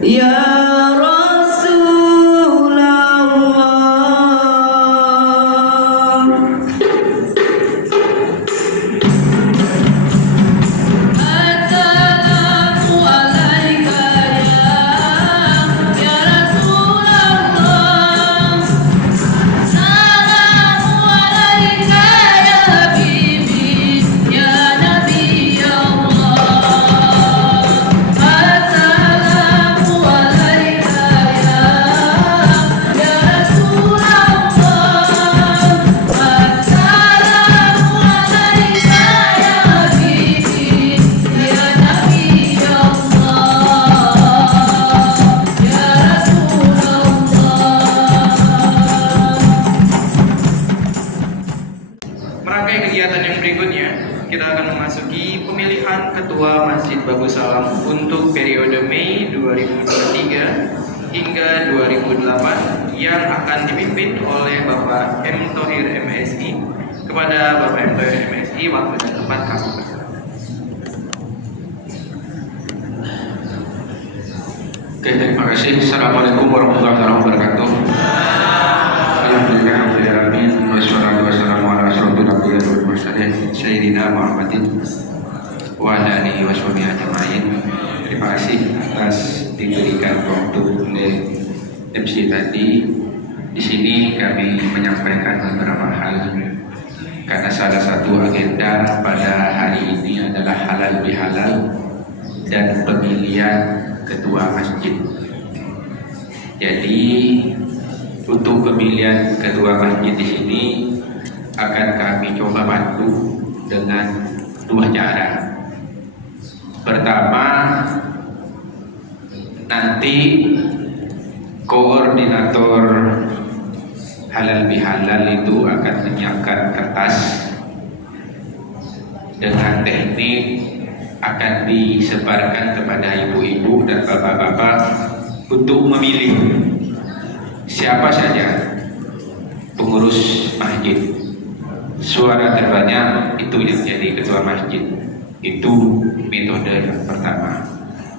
Ya Merangkai kegiatan yang berikutnya, kita akan memasuki pemilihan Ketua Masjid Babu Salam untuk periode Mei 2023 hingga 2008 yang akan dipimpin oleh Bapak M. Thohir MSI. Kepada Bapak M. Thohir MSI, waktu dan tempat kami persilakan. Oke, terima kasih. Assalamualaikum warahmatullahi wabarakatuh. Alhamdulillah, wassalatu wassalamu ala asyrofil anbiya'i wal mursalin sayyidina Muhammadin wa ala alihi washabihi ajma'in. Terima kasih atas diberikan waktu oleh MC tadi. Di sini kami menyampaikan beberapa hal karena salah satu agenda pada hari ini adalah halal bihalal dan pemilihan ketua masjid. Jadi untuk pemilihan ketua masjid di sini akan kami coba bantu dengan dua cara. Pertama, nanti koordinator halal bihalal itu akan menyiapkan kertas dengan teknik akan disebarkan kepada ibu-ibu dan bapak-bapak untuk memilih siapa saja pengurus masjid. Suara terbanyak itu yang jadi ketua masjid. Itu metode yang pertama.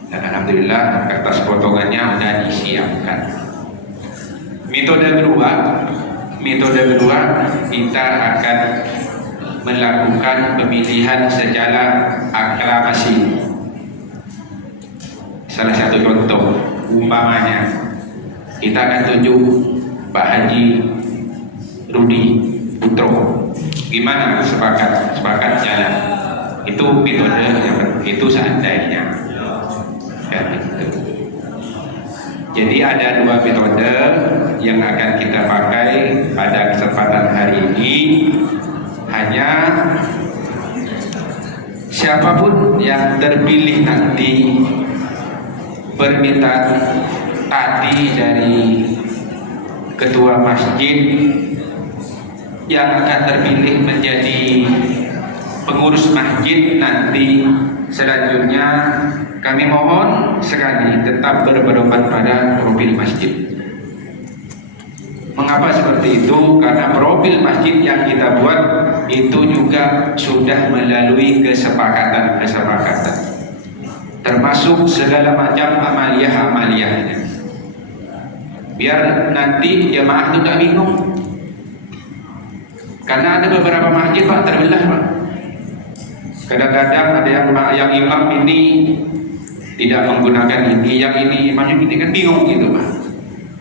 Dan alhamdulillah kertas potongannya sudah disiapkan. Metode kedua kita akan melakukan pemilihan secara aklamasi. Salah satu contoh, umpamanya kita akan tunjuk Pak Haji Rudi Putro. Gimana? Sepakat jalan. Itu metode yang itu seandainya. Ya, gitu. Jadi ada dua metode yang akan kita pakai pada kesempatan hari ini. Hanya siapapun yang terpilih nanti, permintaan tadi dari ketua masjid yang akan terpilih menjadi pengurus masjid nanti selanjutnya, kami mohon sekali tetap berpedoman pada profil masjid. Mengapa seperti itu? Karena profil masjid yang kita buat itu juga sudah melalui kesepakatan, termasuk segala macam amaliyah-amaliyahnya. Biar nanti jemaah itu tidak bingung. Karena ada beberapa masjid Pak terbelah Pak. Kadang-kadang ada yang imam ini tidak menggunakan ini, yang ini imamnya ini, kan bingung gitu Pak.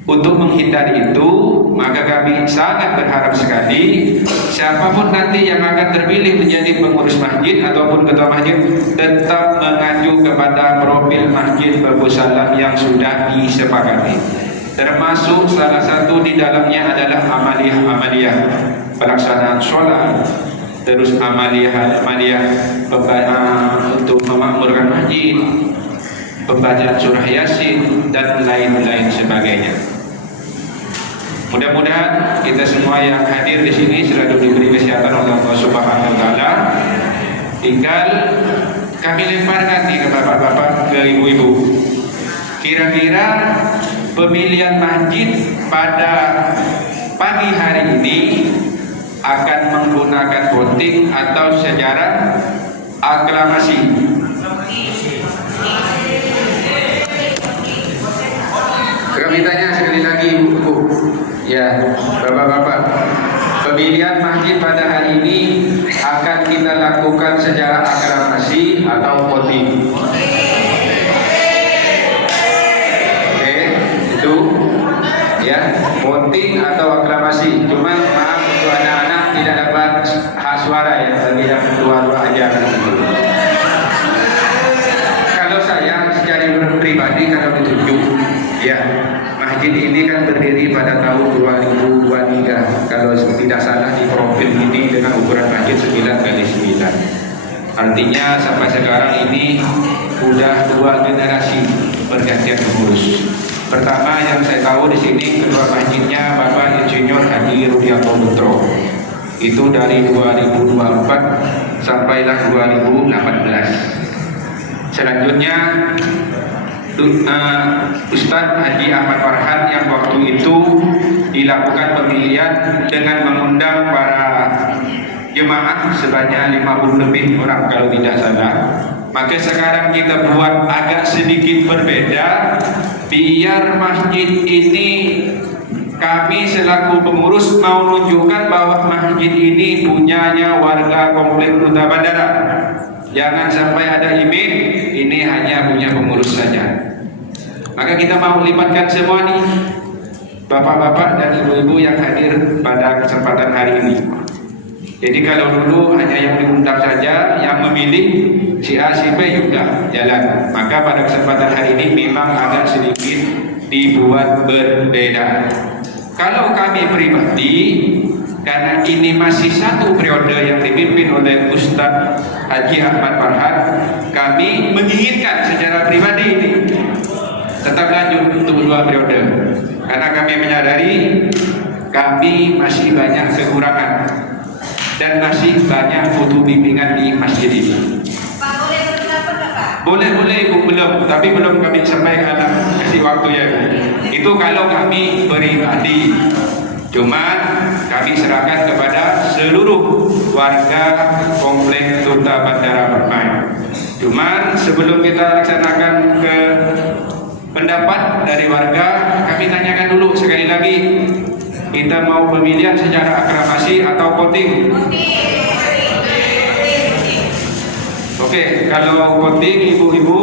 Untuk menghindari itu, maka kami sangat berharap sekali siapapun nanti yang akan terpilih menjadi pengurus masjid ataupun ketua masjid tetap mengacu kepada profil masjid Babu Salam yang sudah disepakati. Termasuk salah satu di dalamnya adalah amaliyah pelaksanaan sholat, terus amaliyah untuk memakmurkan masjid, pembacaan surah Yasin dan lain-lain sebagainya. Mudah-mudahan kita semua yang hadir di sini selalu diberi kesehatan oleh Allah Subhanahu wa taala. Tinggal kami lemparkan nih ke bapak-bapak, ke ibu-ibu. Kira-kira pemilihan masjid pada pagi hari ini akan menggunakan voting atau secara aklamasi. Ya, Bapak-bapak, pemilihan masjid pada hari ini akan kita lakukan secara aklamasi atau voting. Oke, itu ya, voting atau aklamasi. Cuma maaf untuk anak-anak tidak dapat hak suara ya, tidak keluar aja. Kalau saya secara pribadi kalau ditunjuk, ya, masjid ini kan berdiri pada tahun 2023 kalau tidak salah di profil ini dengan ukuran masjid 9x9. Artinya sampai sekarang ini sudah 2 generasi pergantian pengurus. Pertama yang saya tahu di sini ketua masjidnya Bapak Insinyur Haji Rudianto Putra. Itu dari 2024 sampailah 2018. Selanjutnya Ustadz Haji Ahmad Farhan yang waktu itu dilakukan pemilihan dengan mengundang para jemaah sebanyak 50 lebih orang kalau tidak salah. Maka sekarang kita buat agak sedikit berbeda, biar masjid ini kami selaku pengurus mau menunjukkan bahwa masjid ini punyanya warga Komplek Duta Bandara. Jangan sampai ada image ini hanya punya pengurus saja. Maka kita mau libatkan semua nih, bapak-bapak dan ibu-ibu yang hadir pada kesempatan hari ini. Jadi kalau dulu hanya yang diundang saja, yang memilih si A, si B juga jalan. Maka pada kesempatan hari ini memang agak sedikit dibuat berbeda. Kalau kami pribadi, karena ini masih satu periode yang dipimpin oleh Ustadz Haji Ahmad Farhan, kami menginginkan secara pribadi ini tetap lanjut untuk 2 periode. Karena kami menyadari kami masih banyak kekurangan dan masih banyak butuh bimbingan di masjid ini. Pak, boleh berpendapat nggak, Pak? Boleh Ibu, belum, tapi belum kami sampaikan, kasih waktu ya. Itu kalau kami pribadi. Cuman kami serahkan kepada seluruh warga Komplek Duta Bandara Permai. Cuman sebelum kita laksanakan ke pendapat dari warga, kami tanyakan dulu sekali lagi, kita mau pemilihan secara aklamasi atau voting? Oke, kalau voting ibu-ibu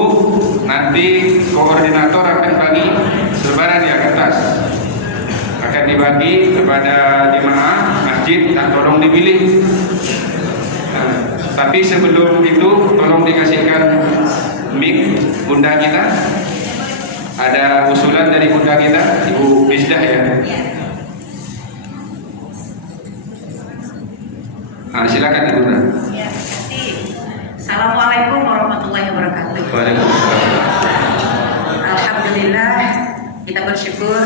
nanti koordinator akan bagi selebaran di atas. Akan dibagi kepada jemaah masjid dan tolong dipilih. Nah, tapi sebelum itu tolong dikasihkan mic bunda kita. Ada usulan dari bunda kita, Ibu Bisdah ya. Nah, silakan Ibu. Ya, kasih. Assalamualaikum warahmatullahi wabarakatuh. Waalaikumsalam. Alhamdulillah, kita bersyukur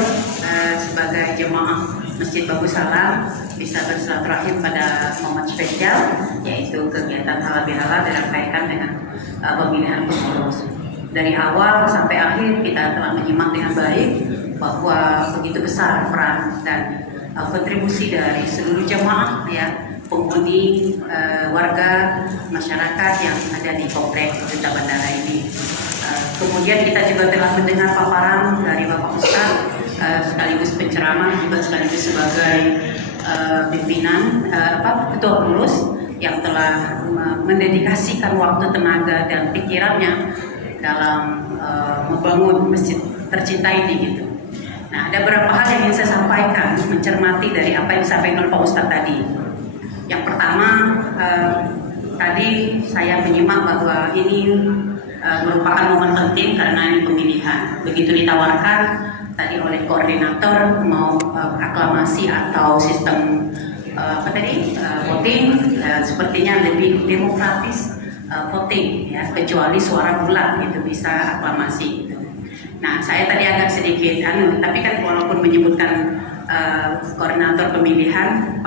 sebagai jemaah Masjid Bagus Salam bisa bersilaturahim pada momen spesial, yaitu kegiatan halal bihalal dan kaitan dengan pemilihan pengurus. Dari awal sampai akhir kita telah menyimak dengan baik bahwa begitu besar peran dan kontribusi dari seluruh jemaah, ya, penghuni, warga, masyarakat yang ada di Komplek Duta Bandara ini. Kemudian kita juga telah mendengar paparan dari Bapak Ustadz sekaligus penceramah juga sekaligus sebagai pimpinan ketua pengurus yang telah mendedikasikan waktu, tenaga dan pikirannya dalam membangun masjid tercinta ini gitu. Nah, ada beberapa hal yang ingin saya sampaikan mencermati dari apa yang disampaikan oleh Pak Ustadz tadi. Yang pertama, tadi saya menyimak bahwa ini merupakan momen penting karena ini pemilihan. Begitu ditawarkan tadi oleh koordinator mau aklamasi atau sistem voting, sepertinya lebih demokratis voting, ya, kecuali suara bulat itu bisa aklamasi. Gitu. Nah, saya tadi agak sedikit tapi kan walaupun menyebutkan koordinator pemilihan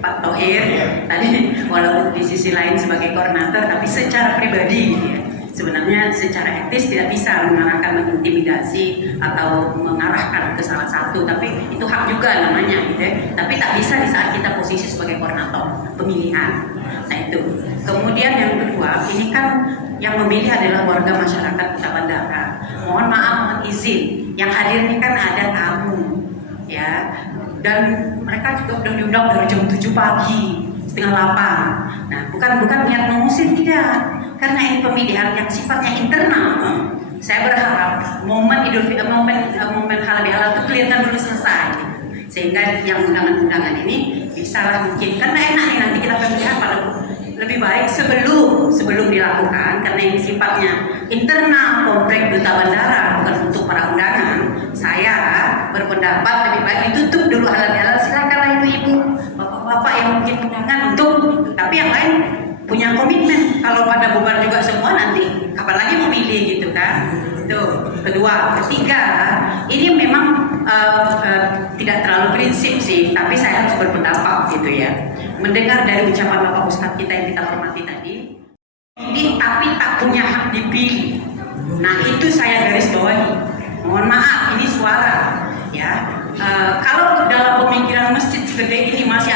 Pak Thohir tadi, walaupun di sisi lain sebagai koordinator, tapi secara pribadi ya, sebenarnya secara etis tidak bisa mengarahkan, mengintimidasi atau mengarahkan ke salah satu, tapi itu hak juga namanya gitu ya. Tapi tak bisa di saat kita posisi sebagai koordinator pemilihan. Nah itu. Kemudian yang kedua, ini kan yang memilih adalah warga masyarakat Kota Bandara. Mohon maaf, mohon izin, yang hadir ini kan ada tamu ya. Dan mereka juga udah diundang dari jam 7 pagi, setengah 8. Nah, bukan niat mengusir, tidak. Karena ini pemilihan yang sifatnya internal. Saya berharap momen momen halal bihalal itu kelihatan dulu selesai, sehingga yang undangan-undangan ini bisa lah mungkin, karena enak nih nanti kita pemilihan pada lebih baik sebelum dilakukan, karena ini sifatnya internal komplek duta bandara, bukan untuk para undangan. Saya berpendapat lebih baik ditutup dulu halal bihalal. Silakanlah ibu-ibu, bapak-bapak yang mungkin undangan untuk, tapi yang lain punya komitmen. Kalau pada bubar juga semua nanti kapan lagi mau milih gitu kan. Itu kedua. Ketiga, ini memang tidak terlalu prinsip sih, tapi saya harus berpendapat gitu ya. Mendengar dari ucapan Bapak Ustadz kita yang kita hormati tadi, ini tapi tak punya hak dipilih. Nah, itu saya garis bawahi. Mohon maaf, ini suara ya. Kalau dalam pemikiran masjid segede ini masih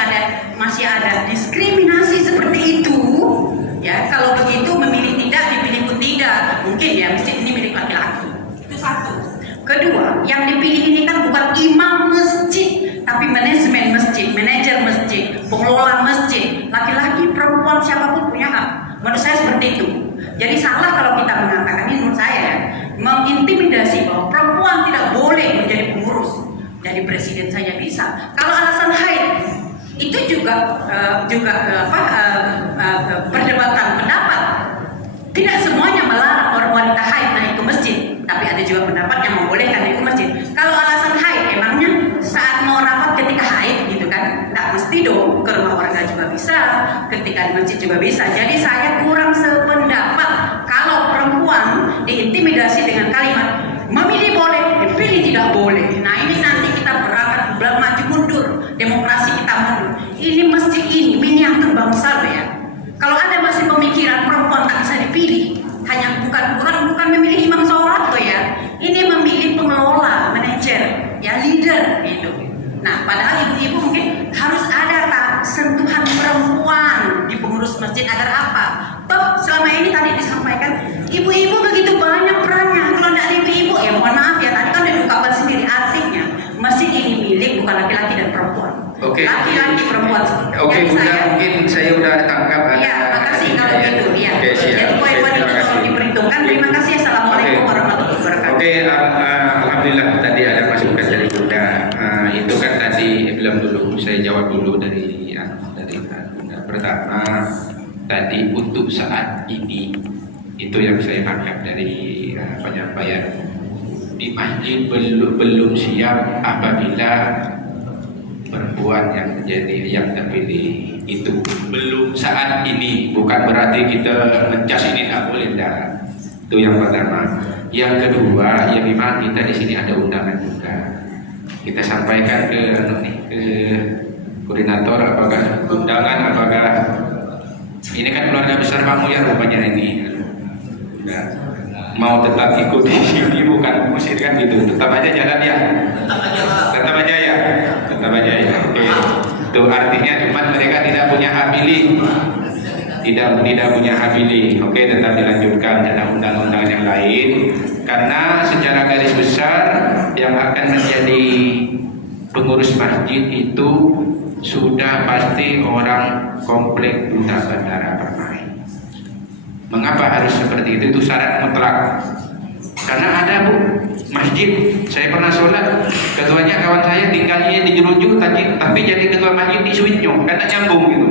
ada diskriminasi seperti itu, ya. Kalau begitu memilih tidak, dipilih pun tidak, mungkin ya masjid ini milik laki-laki. Itu satu. Kedua, yang dipilih ini kan bukan imam masjid, tapi manajemen masjid, manajer masjid, pengelola masjid, laki-laki, perempuan, siapapun punya hak. Menurut saya seperti itu. Jadi salah kalau kita mengatakan ini, menurut saya mengintimidasi bahwa perempuan tidak boleh menjadi pengurus. Jadi presiden saja bisa. Kalau alasan haid itu juga perdebatan pendapat. Tidak semuanya melarang orang wanita haid naik ke masjid, tapi ada juga pendapat yang membolehkan naik ke masjid. Kalau alasan haid, emangnya saat mau rapat ketika haid gitu kan? Tidak mesti dong, ke rumah warga juga bisa, ketika di masjid juga bisa. Jadi saya kurang sependapat kalau perempuan diintimidasi dengan kalimat memilih boleh, dipilih tidak boleh. Nah, ini nanti kita berakan maju mundur, demokrasi kita mundur. Ini masjid ini miniatur bangsa loh ya. Kalau ada masih pemikiran perempuan tak bisa dipilih, hanya bukan memilih imam sholat loh ya. Ini memilih pengelola, manajer, ya leader gitu. Nah, padahal ibu-ibu mungkin harus ada sentuhan perempuan di pengurus masjid agar apa? Toh selama ini tadi disampaikan ibu-ibu begitu banyak perannya. Kalau tidak ada ibu-ibu ya mohon maaf ya, tadi kan udah diungkapkan sendiri, artinya masjid ini milik bukan laki-laki dan perempuan. Oke. Laki-laki perempuan. Oke, mungkin saya udah tangkap. Ya, makasih kalau gitu ya. Oke, siap. Jadi poin-poin itu tolong diperhitungkan. Terima kasih. Assalamualaikum warahmatullahi wabarakatuh. Oke, alhamdulillah tadi ada masukan dari Bunda. Itu kan tadi belum dulu, saya jawab dulu dari Bunda. Pertama, tadi untuk saat ini itu yang saya tangkap dari penyampaian di masjid belum siap apabila perempuan yang menjadi yang terpilih itu belum saat ini, bukan berarti kita mencas ini tak boleh, dah. Itu yang pertama. Yang kedua, ya memang kita di sini ada undangan juga. Kita sampaikan ke koordinator apakah undangan, apakah ini kan keluarga besar kamu ya rupanya ini. Nah, mau tetap ikut di sini bukan mengusir kan gitu, tetap aja jalan ya. Tetap aja ya. Oke. Itu artinya cuma mereka tidak punya hak pilih. Tidak punya hak pilih. Oke, tetap dilanjutkan dalam undang-undang yang lain. Karena secara garis besar yang akan menjadi pengurus masjid itu sudah pasti orang komplek Duta Bandara Permai. Mengapa harus seperti itu? Itu syarat mutlak. Karena ada bu masjid, saya pernah sholat, ketuanya kawan saya tinggalnya di Jeruju, tapi jadi ketua masjid di Suwitnyo, karena nyambung gitu.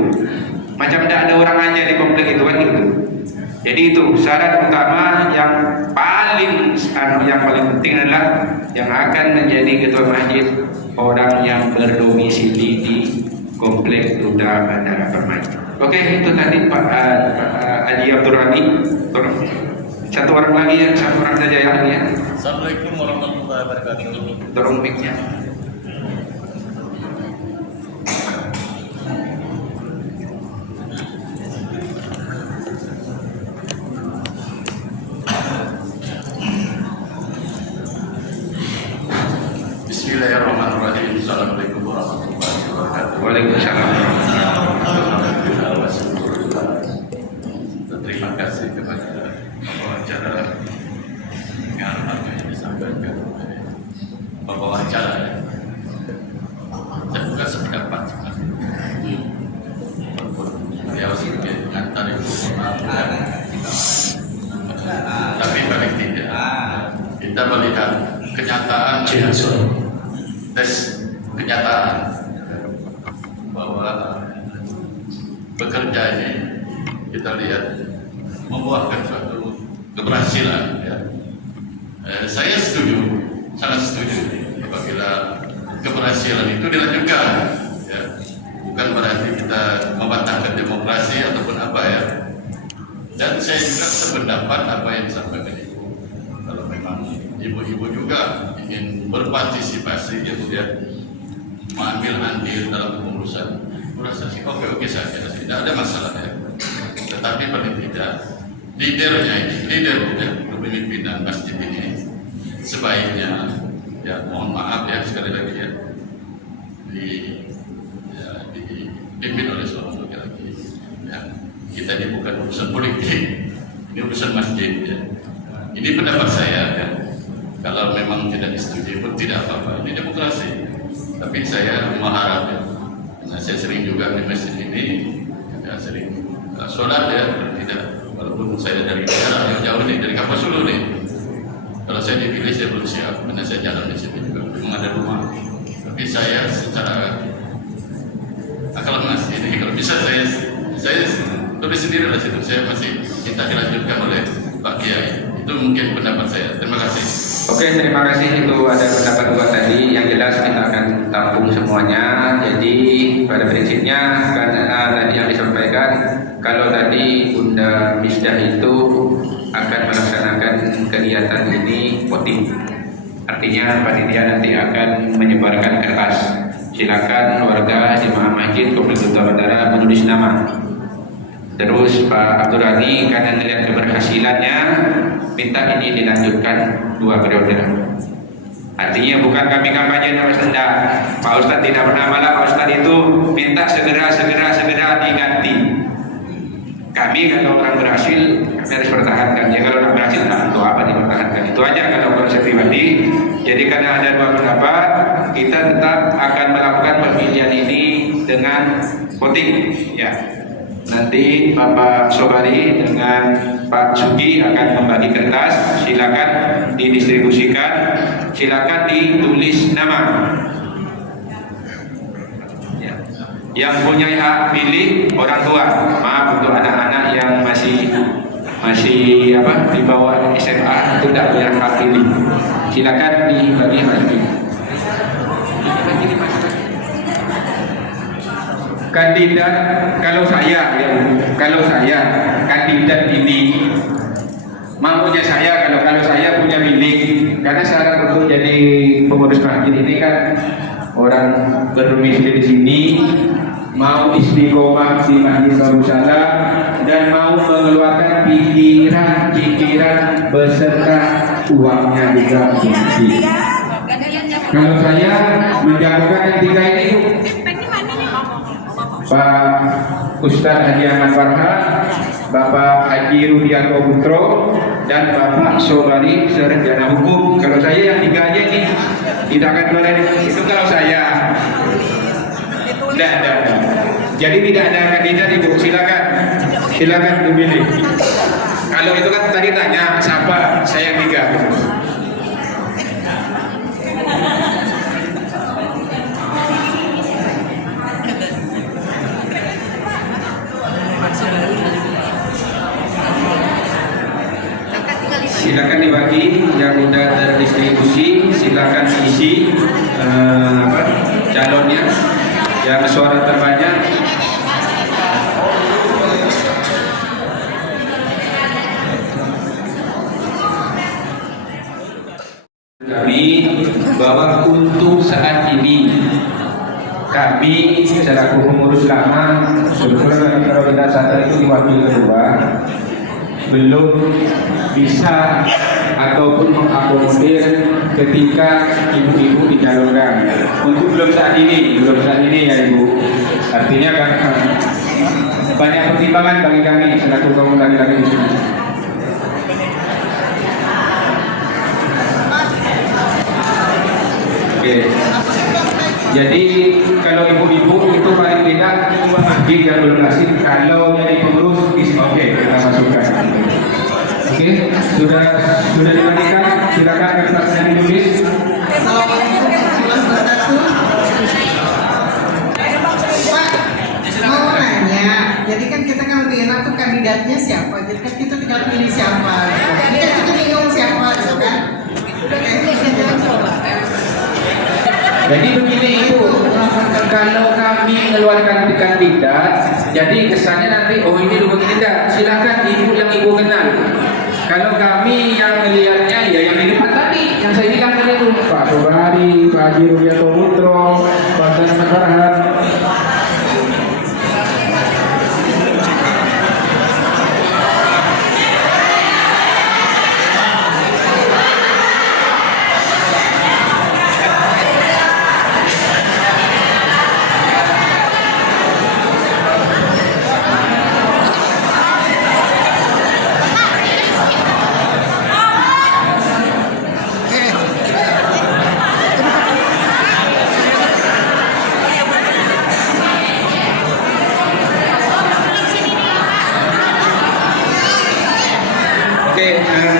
Macam tidak ada orang aja di komplek itu kan gitu. Jadi itu syarat utama yang paling penting adalah yang akan menjadi ketua masjid orang yang berdomisili di komplek Duta Bandara Permai. Oke, itu tadi Pak Haji Abdul Rani. Satu orang saja yang ya. Assalamualaikum warahmatullahi wabarakatuh. Tolong mic-nya. Bismillahirrahmanirrahim. Assalamualaikum warahmatullahi wabarakatuh. Waalaikumsalam. Terima kasih kepada pengacara yang apa yang disampaikan oleh Bapak Wawancara. melihat kenyataan, tes kenyataan bahwa bekerja ini kita lihat membuahkan suatu keberhasilan. Ya. Saya setuju, sangat setuju apabila keberhasilan itu dilanjutkan. Ya. Bukan berarti kita membatalkan demokrasi ataupun apa ya. Dan saya juga sependapat apa yang disampaikan ibu. Kalau memang ibu-ibu juga ingin berpartisipasi, gitu ya, mengambil andil dalam pengurusan, merasa sih oke saja, tidak ada masalah ya. Tetapi paling tidak leadernya ini, leader ya, kepemimpinan masjid ini sebaiknya, ya mohon maaf ya sekali lagi ya, dipimpin oleh seorang laki-laki. Ya, kita ini bukan urusan politik, ini urusan masjid. Ya. Ini pendapat saya ya. Kalau memang tidak disetujui pun tidak apa-apa. Ini demokrasi. Tapi saya mengharap ya, karena saya sering juga di masjid ini, ya, sering sholat ya, tidak. Walaupun saya dari daerah yang jauh nih, dari Kapasulu nih. Kalau saya dipilih saya belum siap, karena saya jalan di sini juga, memang ada rumah. Tapi saya secara akal mas ini kalau bisa saya tulis sendiri lah situ. Saya masih minta dilanjutkan oleh Pak Kiai. Itu mungkin pendapat saya. Terima kasih. Oke, terima kasih. Itu ada pendapat dua tadi. Yang jelas kita akan tampung semuanya. Jadi pada prinsipnya karena tadi yang disampaikan, kalau tadi Bunda Misdah itu akan melaksanakan kegiatan ini voting. Artinya panitia nanti akan menyebarkan kertas. Silakan warga jemaah masjid Kompleks Duta Bandara menulis nama. Terus Pak Abdul Ghani karena melihat keberhasilannya minta ini dilanjutkan 2 periode. Artinya bukan kami kampanye Pak Ustadz. Pak Ustadz tidak pernah malah Pak Ustadz itu minta segera diganti. Kami kalau orang berhasil kami harus pertahankan. Ya kalau orang berhasil nah untuk apa dipertahankan? Itu aja kalau konsep pribadi. Jadi karena ada 2 pendapat, kita tetap akan melakukan pemilihan ini dengan voting. Ya. Nanti Bapak Sobari dengan Pak Sugi akan membagi kertas. Silakan didistribusikan. Silakan ditulis nama. Ya. Yang punya hak pilih orang tua. Maaf untuk anak-anak yang masih di bawah SMA itu tidak punya hak pilih. Silakan dibagi Pak Sugi. Kandidat kalau saya kandidat ini maunya saya kalau saya punya milik, karena syarat untuk jadi pengurus masjid ini kan orang berdomisili di sini, mau istiqomah di Masjid Darussalam dan mau mengeluarkan pikiran beserta uangnya juga di. Kalau saya menjagokan yang 3 ini, Pak Ustadz Haji Ahmad Farhan, Bapak Haji Rudianto Putro, dan Bapak Sobari Sarjana Hukum. Kalau saya yang 3 aja ini tidak akan boleh. Itu kalau saya. Tidak. Jadi tidak ada kandidat Ibu. Silakan memilih. Kalau itu kan tadi tanya siapa, saya yang 3. Silakan dibagi yang sudah terdistribusi, silakan isi calonnya yang suara terbanyak. Kami bahwa untuk saat ini kami selaku pengurus lama sebetulnya kalau kita sadar itu di wakil kedua belum bisa ataupun mengakomodir ketika ibu-ibu dicalonkan. Untuk belum saat ini ya Ibu. Artinya kan banyak pertimbangan bagi kami selaku kaum laki-laki di sini. Oke. Jadi kalau ibu-ibu itu paling tidak masjid yang belum kasih, kalau jadi pengurus oke kita masukkan. Oke, sudah dimandikan. silakan kertasnya ditulis. Assalamualaikum warahmatullahi wabarakatuh. Pak, mau nanya, jadi kan kita kan lebih enak tuh kandidatnya siapa, jadi kan kita tinggal pilih siapa. Jadi kan kita bingung siapa gitu kan. Jadi begini Ibu, kalau kami mengeluarkan kandidat, jadi kesannya nanti oh ini dulu tidak. Silakan Ibu yang Ibu kenal. Kalau kami yang melihatnya ya yang di depan tadi, yang saya bilang tadi itu Pak Sobari, Pak Haji Rubianto Putro, Pak Tanah Farhan.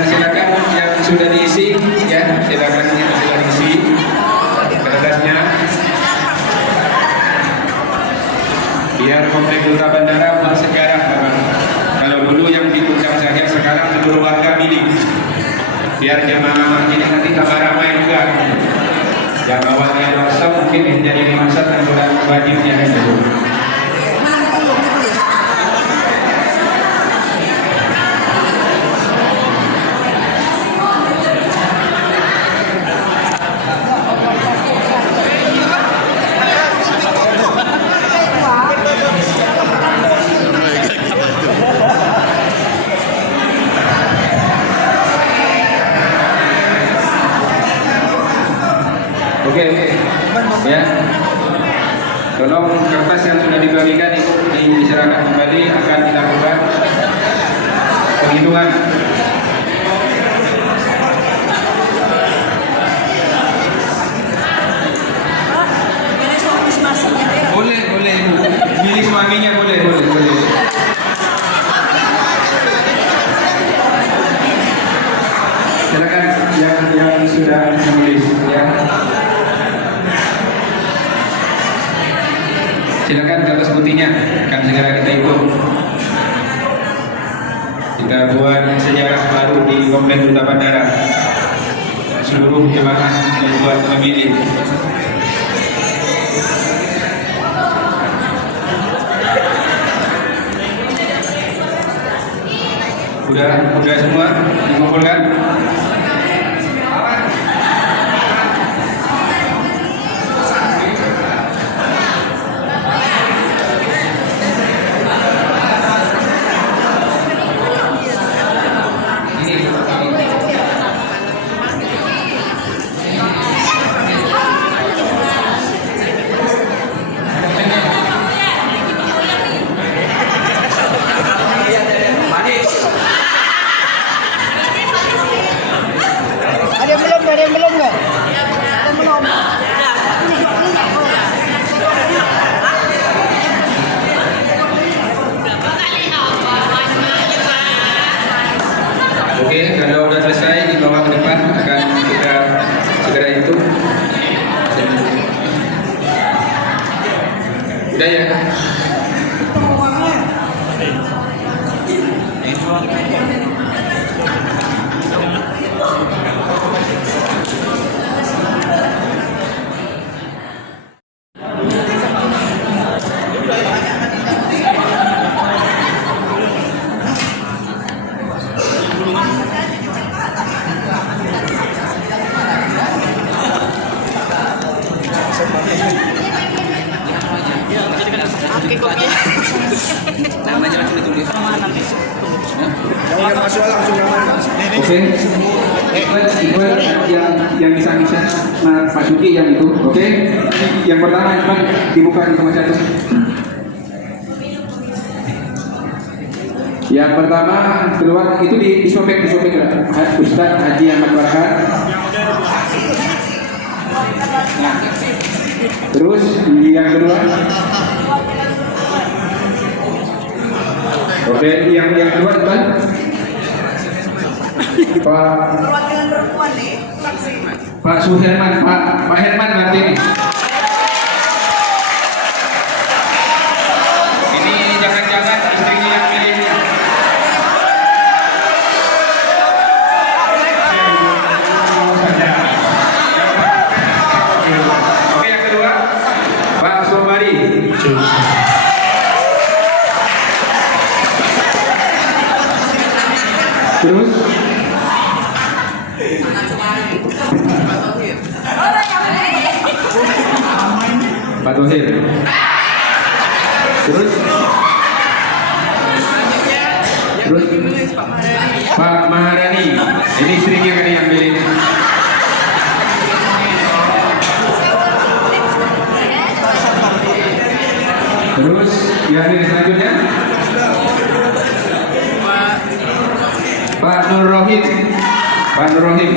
Silakan yang sudah diisi ya, silakan yang sudah diisi kertasnya biar komplek Duta Bandara bersejarah Bapak. Kalau dulu yang ditukang saja, sekarang seluruh warga milik, biar jemaah ini nanti tambah ramai juga. Yang awalnya masa mungkin menjadi masa dan wajibnya dulu. Oke, ya. Tolong kertas yang sudah dibagikan itu diserahkan kembali, akan dilakukan penghitungan. Boleh, boleh. Milih suaminya boleh. Silakan yang sudah menulis ya. Silakan kertas putihnya, akan segera kita hitung. Kita buat sejarah baru di Komplek Duta Bandara. Seluruh jemaah membuat memilih. Udah semua dikumpulkan. Oke, kalau sudah selesai dibawa ke depan, akan kita segera hitung. Udah ya? Namanya langsung ditulis. Jangan masuk langsung Oke. Iqbal yang bisa Pak Suki yang itu. Oke. Yang pertama Iqbal dibuka di nomor 1. Yang pertama keluar itu disobek Ustaz Haji Ahmad Farhan. Nah, terus yang kedua. Oke, yang kedua Iqbal. Pak perempuan nih, saksi. Pak Suherman, Pak Herman berarti ini. Ini jangan-jangan istrinya yang milih. Oke, yang kedua, Pak Sobari. Terus Pak Tohir. Terus Pak Maharani. Ini istrinya kan yang pilih. Terus yang ini selanjutnya Pak Nur Rohim. Pak Nur Rohim.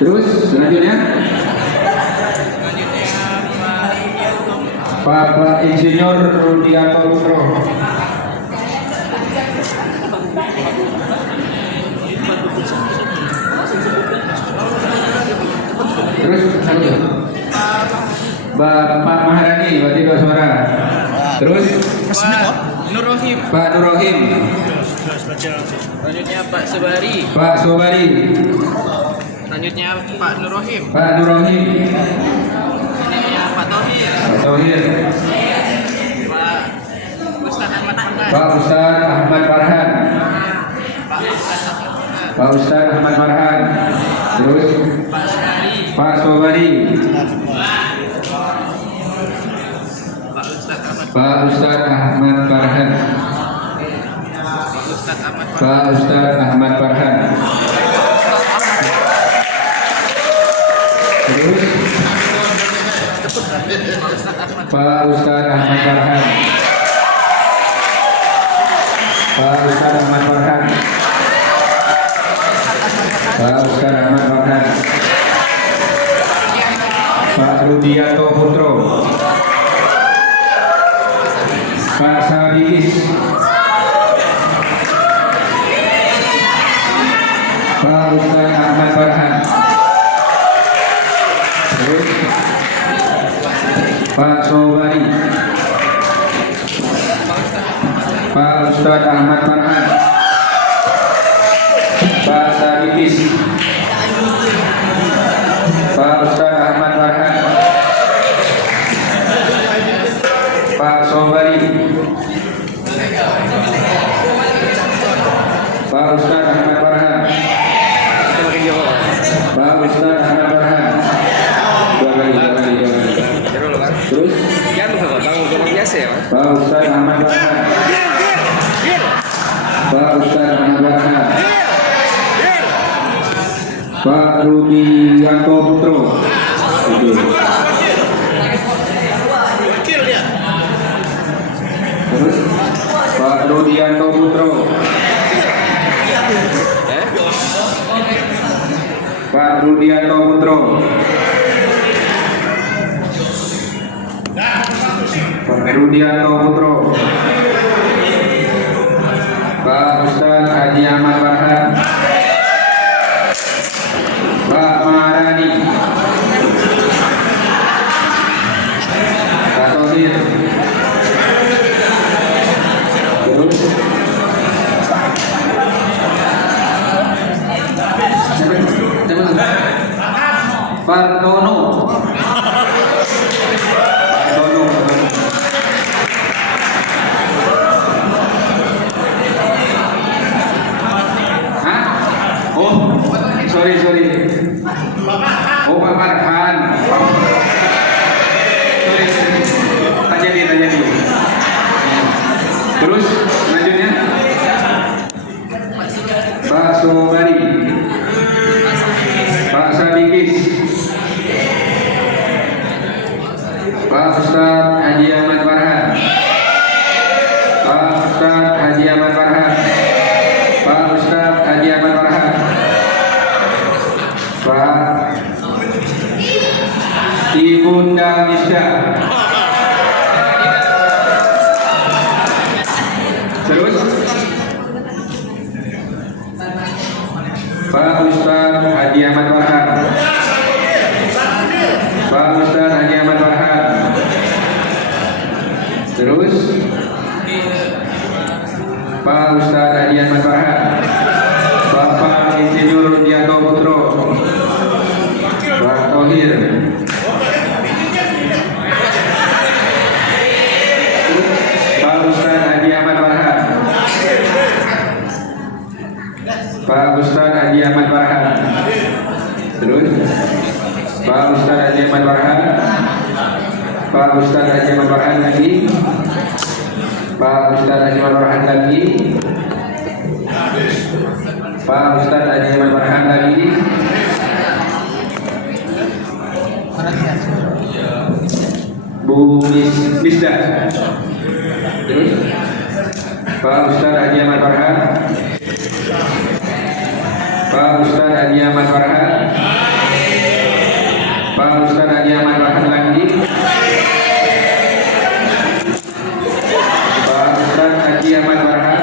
Terus selanjutnya Bapak Insinyur Rudianto Putro. Terus Bapak Maharani, berarti 2 suara. Terus Pak Nur Rohim. Pak Nur Rohim. Selanjutnya Pak Sobari. Pak Sobari. Selanjutnya Pak Nur Rohim. Pak Nur Rohim. Selanjutnya Pak Tohir. Pak Tohir. Pak Ustadz Ahmad Farhan. Pak Ustadz Ahmad Farhan. Pak Ustadz Ahmad Farhan. Terus Pak Sobari. Pak Ustadz Ahmad Farhan. Pak Ustadz Ahmad Farhan. Terus Pak Ustadz Ahmad Farhan. Pak Ustadz Ahmad Farhan. Pak Ustadz Ahmad Farhan. Pak Rudianto Putro. Pak Sadikis. Pak Ustadz Ahmad Farhan. Terus Pak Sobari. Pak Ustadz Ahmad Farhan. Pak Sadikis. Pak Ustadz Ahmad Farhan. Pak Sobari. Pak Ustadz Ahmad Farhan. Pak Ustadz Ahmad Farhan. Dua kali. Terus Pak Ustadz Ahmad Farhan. Pak Ustadz Ahmad Farhan. Pak Rudianto Putro. Terus Pak Rudianto Putro. Pak Rudianto Putro. Pak Rudianto Putro. Pak Ustadz Haji Ahmad Farhan. Pak Maharani. Pak Tohir. Terus Pak Tono. Hah? Oh, sorry. Oh, Pak Farhan. Sorry. Tanya di. Terus selanjutnya Pak Sobari. Pak Sadikis. Pak Ustadz Haji Ahmad Farhan. Pak Ustadz Haji Ahmad Farhan. Pak Ustadz Haji Ahmad Farhan. Pak Ibunda Misda. Terus Terus Pak Ustadz Adi Ahmad Farhan, Bapak Insinyur Rudianto Putro, Pak Thohir, Pak Ustadz Adi Ahmad Farhan, Pak Ustadz Adi Ahmad Farhan. Terus Pak Ustadz Adi Ahmad Farhan, Pak Ustadz Adi Ahmad Farhan lagi, Pak Ustadz Adi Ahmad Farhan lagi, Pak Ustadz Adi Ahmad Farhan lagi, Bu Misda. Terus Pak Ustadz Adi Ahmad Farhan, Pak Ustadz Adi Ahmad Farhan, Pak Ustadz Adi Ahmad Farhan lagi, Pak Ustadz Adi Ahmad Farhan,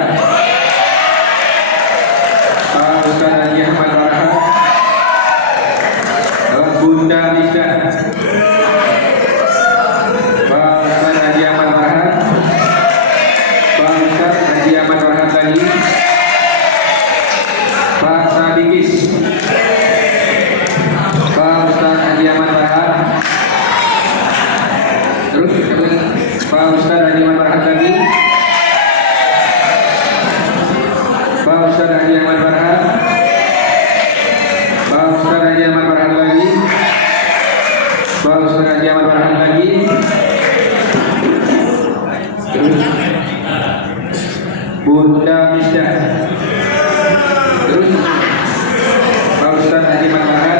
Pak Ustadz Adi Ahmad Farhan, Bunda Misda, Pak Ustadz Adi Ahmad Farhan, Pak Ustadz Adi Ahmad Farhan lagi, Pak Sabikis, Pak Ustadz Adi Ahmad Farhan. Terus Pak Ustadz Adi Ahmad Farhan lagi, Pak Ustadz Adi Ahmad Farhan, Pak Ustadz Adi Ahmad Farhan lagi, Pak Ustadz Adi Ahmad Farhan lagi. Terus Bunda Misda. Terus Pak Ustadz Adi Ahmad Farhan,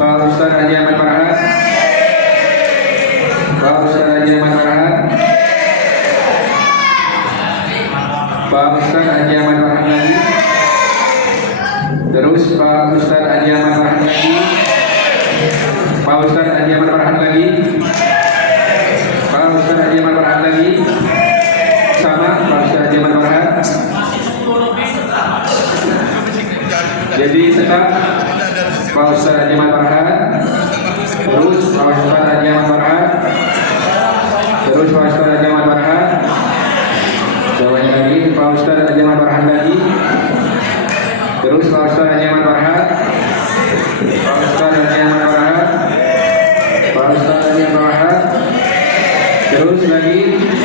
Pak Ustadz Adi Ahmad Farhan, Pak Ustadz Adi Ahmad Farhan, Pak Ustadz Adi Ahmad Farhan lagi. Terus Pak Ustadz Adi Ahmad Farhan lagi, Pak Ustadz Adi Ahmad Farhan lagi, Pak Ustadz Adi Ahmad Farhan lagi, sama Pak Ustadz Adi Ahmad Farhan. Jadi tetap Pak Ustadz Adi Ahmad Farhan, terus Pak Ustadz Adi Ahmad Farhan, terus Pak Ustadz Adi Ahmad Farhan, bawahnya lagi Pak Ustadz Adi Ahmad Farhan lagi, terus Pak Ustadz Adi Ahmad Farhan, Pak Ustadz Adi Ahmad Farhan, Pak Ustadz Adi Ahmad Farhan, terus lagi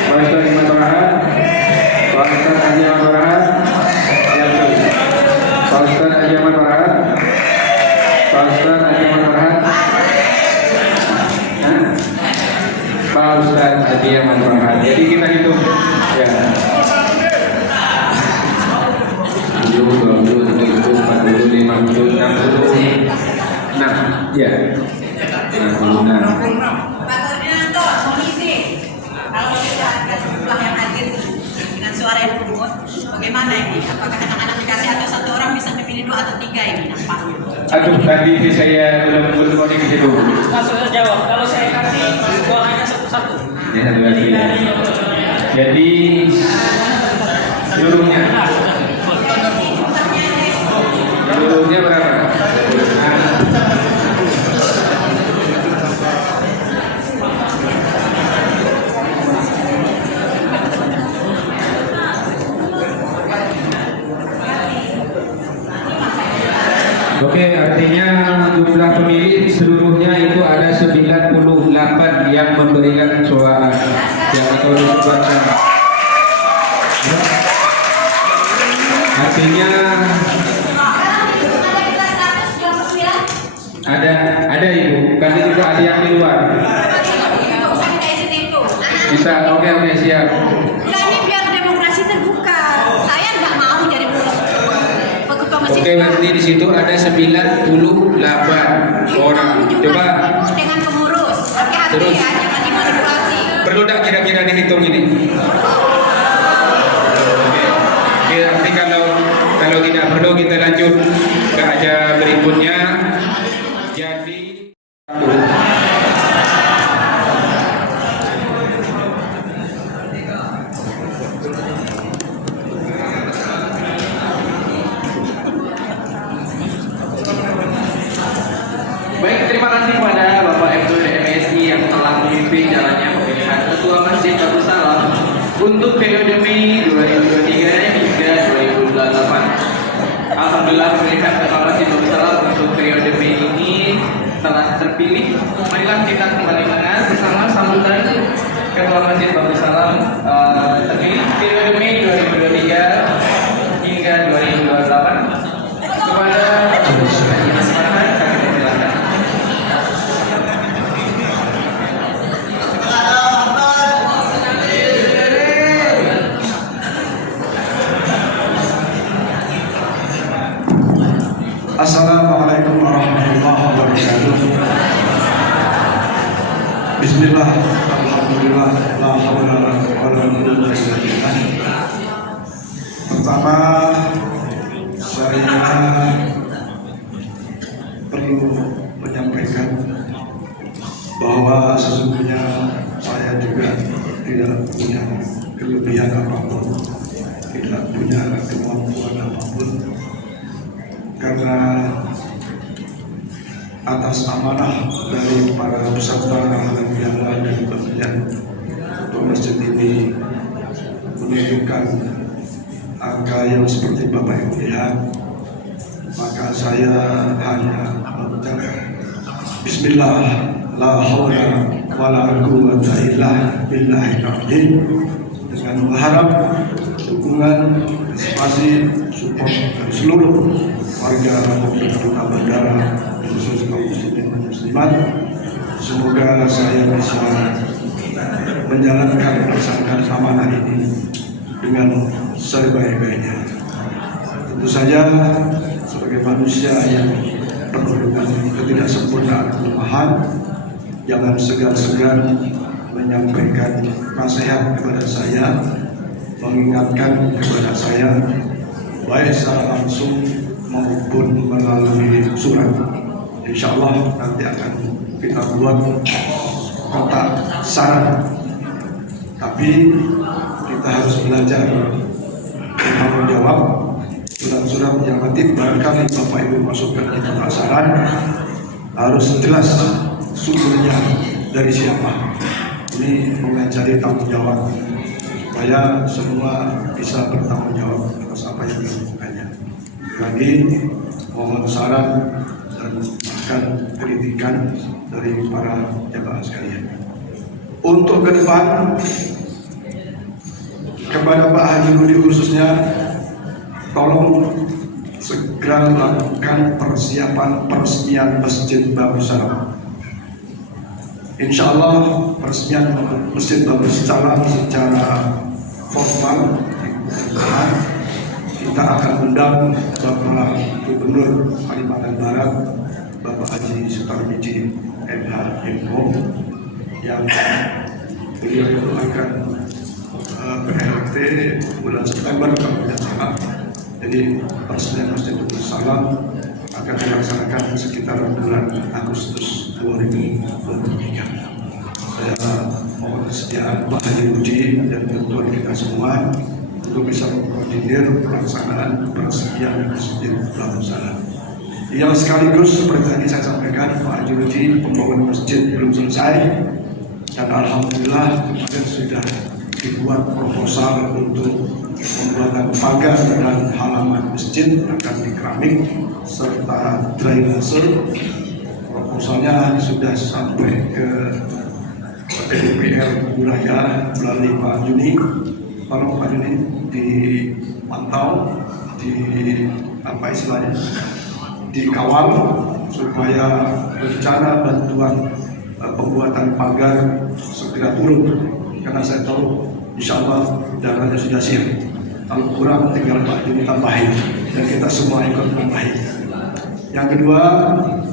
Pak Ustadz Adi Ahmad Farhan, Pak Ustadz Adi Ahmad Farhan, Pak Ustadz Adi Ahmad Farhan, Pak Ustadz Adi Ahmad Farhan, Pak Ustadz Adi Ahmad Farhan. Jadi kita hitung ya. 7, 20, 30, 40, 50, 60, 6 ya. 66. Pak Koordinator, komisi, kalau kita ada jumlah yang hadir dengan suara yang kuat, bagaimana ini? Apakah anak-anak dikasih atau satu orang bisa memilih 2 atau 3 ini nampaknya? Aduh, tadi saya belum mau ke situ. Langsung jawab. Kalau saya kasih suaranya satu-satu. Ya, satu lagi ya. Jadi seluruhnya berapa? Oke, artinya jumlah pemilih seluruhnya itu ada 98 yang memberikan suara yang atau disebutkan. Artinya ada ibu, karena juga ada yang di luar. Bisa, oke siap. Ini biar demokrasi terbuka. Saya nggak mau jadi ketua masjid. Oke, berarti di situ ada 98 orang. Coba dengan pengurus. Hati-hati terus. ya, jangan dimanipulasi. Perlu tak kira-kira dihitung ini? Oke, nanti kalau tidak perlu kita lanjut ke acara berikutnya. Jadi Baik, terima kasih kepada Bapak Ekto MSI yang telah memimpin jalannya pemilihan Ketua Masjid Darussalam untuk periode Mei 2023 hingga 2028. Alhamdulillah pemilihan Ketua Masjid Darussalam untuk periode Mei ini telah terpilih. Marilah kita kembali mendengar bersama sambutan Ketua Masjid Darussalam terpilih periode Mei 2023 hingga 2028. Kepada Mas Farhan kami persilakan. Assalamualaikum warahmatullahi wabarakatuh. Bismillah, alhamdulillah, la haula wala quwwata illa billah. Pertama, saya perlu menyampaikan bahwa sesungguhnya saya juga tidak punya kelebihan apapun, tidak punya kemampuan apapun, karena atas amanah dari para peserta amanah piala dan pembelian masjid ini menunjukkan angka yang seperti Bapak Ibu lihat, maka saya hanya mengucapkan Bismillah, la haula wala quwwata illa billahil azim, dengan mengharap dukungan, partisipasi, support dari seluruh warga Republik Kota Bandara, khusus kaum muslimin dan muslimat. Semoga saya bisa menjalankan melaksanakan amanah ini dengan sebaik-baiknya. Tentu saja sebagai manusia yang penuh dengan ketidaksempurnaan kelemahan, jangan segan-segan menyampaikan nasihat kepada saya, mengingatkan kepada saya, baik secara langsung maupun melalui surat. Insya Allah nanti akan kita buat kotak saran, tapi kita harus belajar bertanggung jawab. Surat-surat yang nanti barangkali Bapak Ibu masukkan di kotak saran harus jelas sumbernya dari siapa. Ini mengajari tanggung jawab supaya semua bisa bertanggung jawab atas apa yang dilakukannya. Lagi mohon saran dan bahkan kritikan dari para jamaah sekalian. Untuk ke depan, kepada Pak Haji Rudi khususnya, tolong segera melakukan persiapan peresmian Masjid Darussalam. Insya Allah peresmian Masjid Darussalam secara formal kita akan undang Bapak Gubernur Kalimantan Barat, Bapak Haji Sutarmiji MH.Info, yang beliau itu akan PRT bulan September kalau tidak salah. Jadi peresmian Masjid Darussalam akan dilaksanakan sekitar bulan Agustus 2023. Saya mohon kesediaan Pak Haji Rudi dan bantuan kita semua untuk bisa mengkoordinir pelaksanaan peresmian Masjid Darussalam. Yang sekaligus seperti tadi saya sampaikan, Pak Haji Rudi, pembangunan masjid belum selesai, dan alhamdulillah kemarin sudah dibuat proposal untuk pembuatan pagar dan halaman masjid akan dikeramik serta drainase. Proposalnya sudah sampai ke DPR wilayah melalui Pak Juni. Kalau Pak Juni dipantau, apa istilahnya, dikawal supaya rencana bantuan pembuatan pagar segera turun, karena saya tahu insya Allah dananya sudah siap. Kalau kurang tinggal Pak Juni tambahin dan kita semua ikut tambahin. Yang kedua,